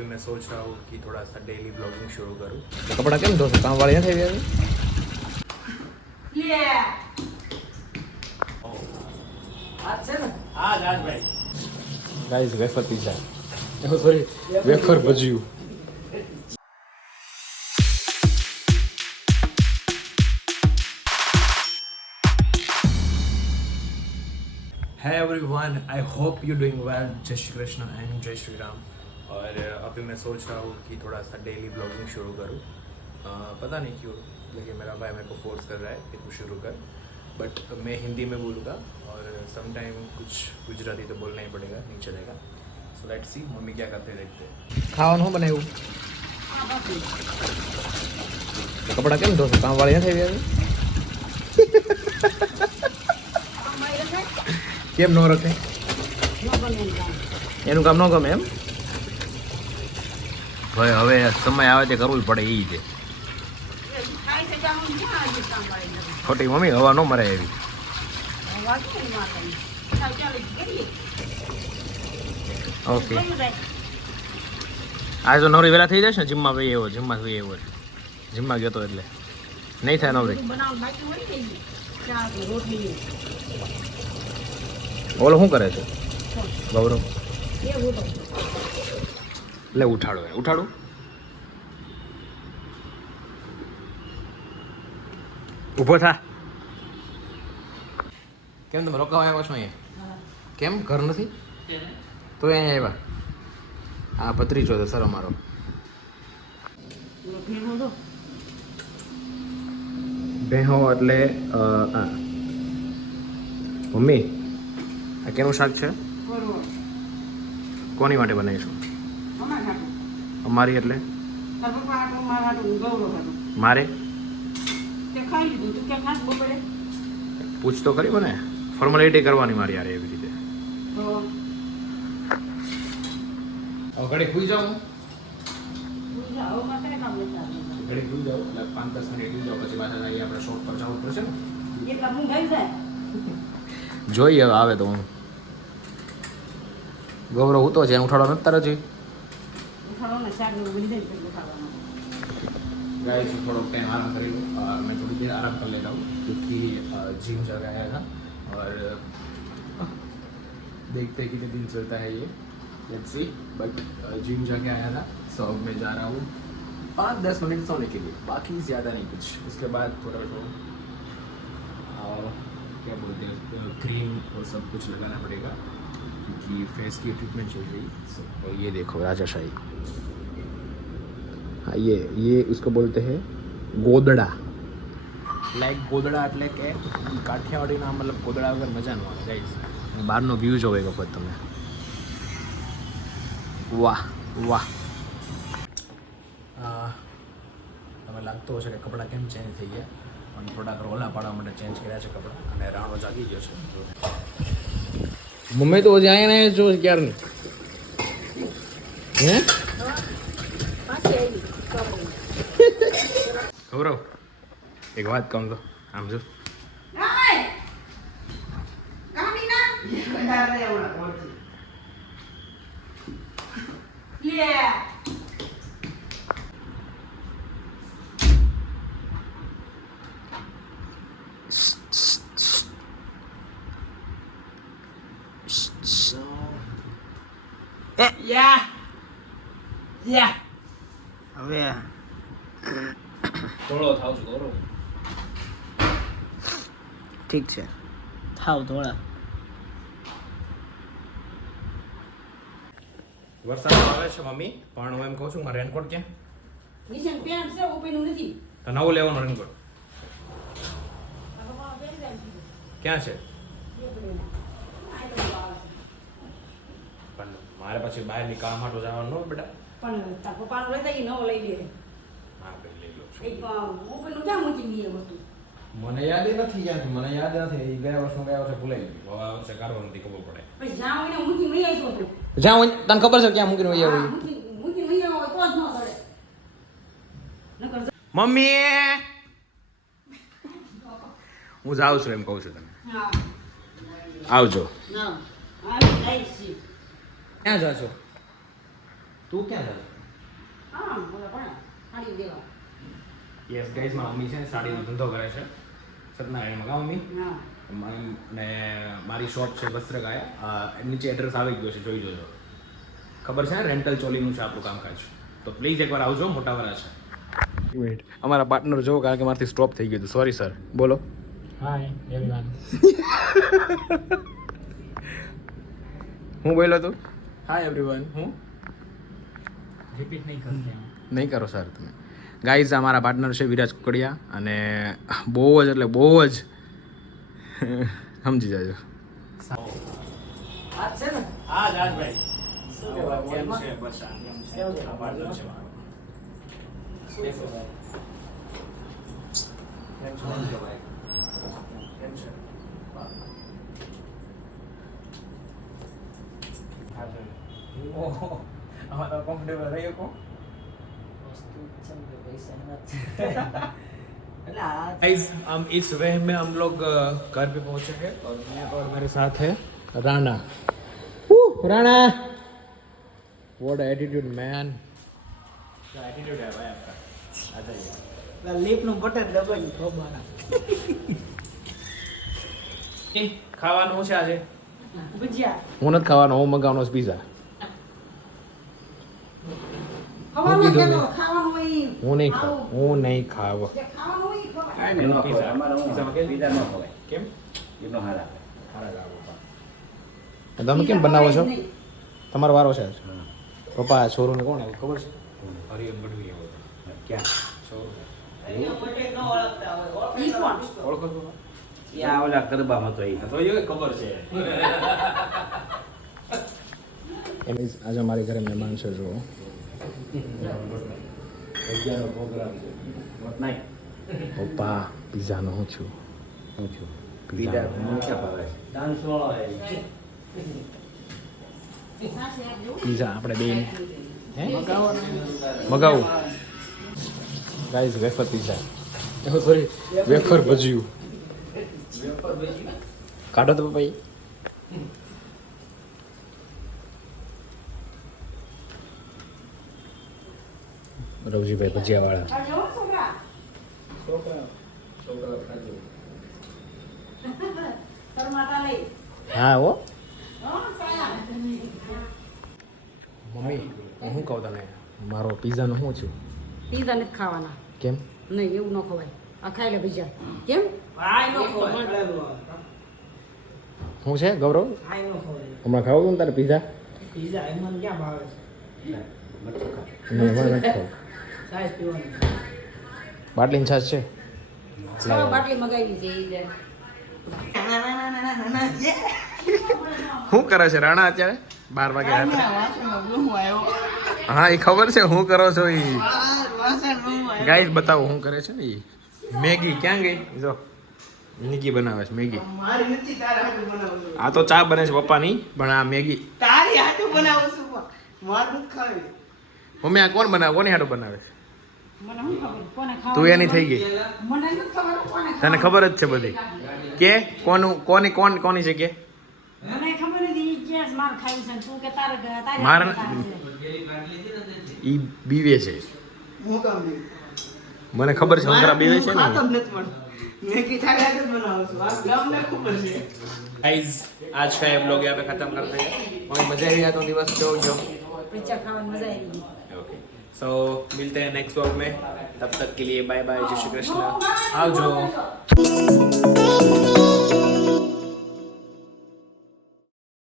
अभी मैं सोच रहा हूँ कि थोड़ा सा डेली ब्लॉगिंग शुरू करूँ। कपड़ा केम धोशો કામ વાળી નથી આવી guys wafer pizza sorry wafer ભજીયું hi everyone, I hope you doing well. जय श्री कृष्ण एंड जय श्री राम। और अभी मैं सोच रहा हूँ कि थोड़ा सा डेली ब्लॉगिंग शुरू करूँ। पता नहीं क्यों, लेकिन मेरा भाई मेरे को फोर्स कर रहा है कि तू शुरू कर, बट मैं हिंदी में बोलूँगा और समटाइम कुछ गुजराती तो बोलना ही पड़ेगा, नहीं चलेगा। सो लेट्स सी मम्मी क्या करते हैं, देखते हैं। ખાવાનું શું બનાવ્યું કપડા કેમ ધોશો કામ વાળી નથી આવી કેમ ન રખે એનું કામ ન ગમે એમ ભાઈ હવે સમય આવે તે કરવું જ પડે એ છે ખોટી મમ્મી હવા ન મરે એવી ઓકે આજ તો નવરી વહેલા થઈ જશે ને જીમમાં ભાઈ એવો જીમમાં ગયો તો એટલે નહીં થાય નવરી ઓલો શું કરે છે ગૌરવ લે ઉઠાડું ઊભો થા કેમ તમે રોકાવા આવ્યા છો અહીંયા કેમ ઘર નથી તો અહીંયા આવ્યા હા ભત્રીજો છે સર અમારો ભેહો એટલે મમ્મી આ કેનું શાક છે કોની માટે બનાવીશું અમારી એટલે મારે પૂછ તો ખરી મને ફોર્માલિટી કરવાની મારી યાર એવી રીતે ઘડી ખુઈ જાઉં ઘડી ખુઈ જાઉં એટલે 5-10 મિનિટ ખુઈ જાઉં પછી પાછા જઈએ આપણે શોપ પર જવું પડશે ને જોઈએ હવે આવે તો હું ગૌરવ હું તો છે ઉઠાડો નથી તારે હજી गाइस थोड़ा टाइम आराम कर लो, मैं थोड़ी देर आराम कर ले रहा हूँ क्योंकि जिम जगह आया था और देखते हैं कितने दिन चलता है ये, लेट्स सी। बट जिम जगह आया था, सो अब मैं जा रहा हूँ 5-10 मिनट सोने के लिए, बाकी ज़्यादा नहीं कुछ। उसके बाद थोड़ा क्या बोलते हैं क्रीम और सब कुछ लगाना पड़ेगा क्योंकि फेस की ट्रीटमेंट चल रही। सो ये देखो राजाशाही, हाँ ये उसको बोलते हैं गोदड़ा। लाइक गोदड़ा એટલે કે કાઠિયાવાડીના મતલબ ગોદડા વગર મજા ન આવે ગાઈસ। બહારનો વ્યૂ જોવે વખત તમે, વાહ વાહ। તમે લાગતો હશે કે કપડાં કેમ ચેન્જ થઈ ગયા, પણ થોડાક રોલા પાડવા માટે ચેન્જ કર્યા છે કપડાં, અને રાણો જાગી ગયો છે। મમ્મી તો હજી અહીંયા જો ક્યારની હે ગૌરવ એક વાત કહું તો આમ જો હવે થોડો થાવ છું ગૌરવ, ઠીક છે થાવ થોડા વરસાદ આવે છે મમ્મી, પણ હું એમ કહું છું મારે રેનકોટ ક્યાં નીચે પેન્ટ છે ઉપરનું નથી તો નવું લેવાનું રેનકોટ ક્યાં છે? પણ મારે પછી બહાર નીકળવા માટે જવાનું ન બેટા, પણ તાર પપ્પાનું લઈ જાય નવો લઈ લે હા ભાઈ લઈ લો છું। એક ઉપરનું ક્યાં મૂકી દઈએ વસ્તુ મને યાદ નથી ગયા વર્ષે ભૂલાઈ ગયું, હવે આ વર્ષે કાઢવા નથી ખબર પડે। પછી જ્યાં હોય ને મૂકી નહીં આવીશું તું જ્યાં હોય તને ખબર છે ક્યાં મૂકીને વહી આવી મૂકી નહીં આવ્યો હોય તો જ ન સડે નકર મમ્મી હું જાઉં છું એમ કહું છું તને હા આવજો ના આવી જાય છે ક્યાં જા છો તું ક્યાં જા હા બોલો પણ હાડી દેવા યસ ગાઈઝ મારી મમ્મી છે ને સાડીનો ધંધો કરે છે સત્યનારાયણમાં કા મમ્મી હા અને મારી શોપ છે વસ્ત્રકાયા નીચે એડ્રેસ આવી ગયો છે જોઈ જોજો ખબર છે રેન્ટલ ચોલીનું છે આપણું કામકાજ તો પ્લીઝ એકવાર આવજો મોટા વરા છે વેઇટ અમારા પાર્ટનર જો કારણ કે મારાથી સ્ટોપ થઈ ગયું હતું સોરી સર બોલો હાય એવરીવન હું બોલ્યો તું હાય એવરીવન હું રિપીટ નહીં કરते નહીં કરો સર તમે ગાઈઝ અમારા પાર્ટનર છે વિરાજ કુકડિયા અને બહુ જ એટલે બહુ જ સમજી જાજો આ છે ને હા રાજભાઈ શું કહેવાય કેમ બોલમાં? છે બસ શાંતિ કેવું છે? આ પાર્ટનર છે મારો. શું કહેવાય? કેમ છો? કેમ છે? હા, જોઈએ. ઓહો અમારા કમ્ફર્ટેબલ રહ્યો કો વસ્તુ છે ને પૈસા એના જ છે. એટલે આ गाइस हम इस वे में हम लोग घर पे पहुंचे हैं और मैं और मेरे साथ है Rana Rana what attitude man क्या एटीट्यूड है भाई आपका आ जाइए લીપનું બટન દબાવી ખબર ખાવાનું છે આજે ભજીયા હું નથી ખાવાનો હું મંગાવવાનો છે પીઝા ખાવાનું કીધું કે ને? ખાવાનું હોય હું નહીં ખાવ હું નહીં ખાવ જે ખાવાનું હોય ઈ ખવાય. એનો પીઝા પીઝામાં કેમ પીઝા નો ખવાય કેમ એનો હારા હારા લાવો તમે કેમ બનાવો છો નહીં. તમારો વારો છે આજે. પપ્પા છોરુને કોણ આવ્યું ખબર છે હરિયમ ગઢવી આવ્યો હતો. ક્યાં છોરુ ઈ કોણ? ઓળખો છો એ આ ઓલા ગરબામાં તો એ તો એ ખબર છે આજે અમારી ઘરે મહેમાન છે જો ભજીયાનો પ્રોગ્રામ છે નહીં પપ્પા પીઝાનો હું છું હું છું પીઝા મને ક્યાં ભાવે છે ડાન્સ વાળો હે સાસે આપજો. પીઝા આપણે બે હે મગાવું ગાઈઝ વેફર પીઝા એવું સોરી વેફર ભજીયું કાઢો તો પપ્પા રવજીભાઈ ભજીયા વાળા ખાજો હો છોકરા. શરમાતા નહીં. હા હો હો, સાયા. મમ્મી હું શું કહું તને મારો પીઝાનું શું છું પીઝા નથી ખાવાના કેમ નહીં એવું ન ખવાય આ ખાઈ લે બીજા કેમ આય નો ખવાય શું છે ગૌરવ આય નો ખવાય હમણાં ખાવું હતું ને તારે પીઝા પીઝા એમાં ક્યાં ભાવે છે નહીં હમણાં નથી ખાવું સાઈઝ પીવાની બાટલીની છાશ છે 6 બાટલી મગાવી છે ઈ લે. શું કરે છે રાણા અત્યારે 12 વાગે હા એ ખબર છે હું કરો છો એ ગાઈસ બતાવો શું કરે છે ને એ મેગી ક્યાં ગઈ જો મેગી બનાવે છે મેગી મારી નથી તારા હાથે બનાવું છું આ તો ચા બને છે પપ્પાની પણ આ મેગી તારી હાથે બનાવું છું મારું નથી ખાવી મમ્મી આ કોણ બનાવે કોની હાટું બનાવે છે મને શું ખબર કોને ખાવાનું તું એની થઈ ગઈ મને નથી ખબર કોને તને ખબર જ છે બધી કે કોનું કોની છે કે મને ખબર નથી ઈ કે માર ખાઈ છે તું કે તારે તારે મારે ઈ બીવે છે હું કામ દે મને ખબર છે હું બીવે છે ને ખાતો જ નથી પણ મેગી તારી હાથે જ બનાવું છું આ ગામને ખબર છે गाइस आज का ये ब्लॉग यहाँ पे खत्म करते हैं और मजा ही आया तो दिवस जो जो પીઝા ખાવાની મજા આવી ओके सो मिलते हैं नेक्स्ट ब्लॉग में तब तक के लिए बाय बाय जय श्री कृष्ण आओ जो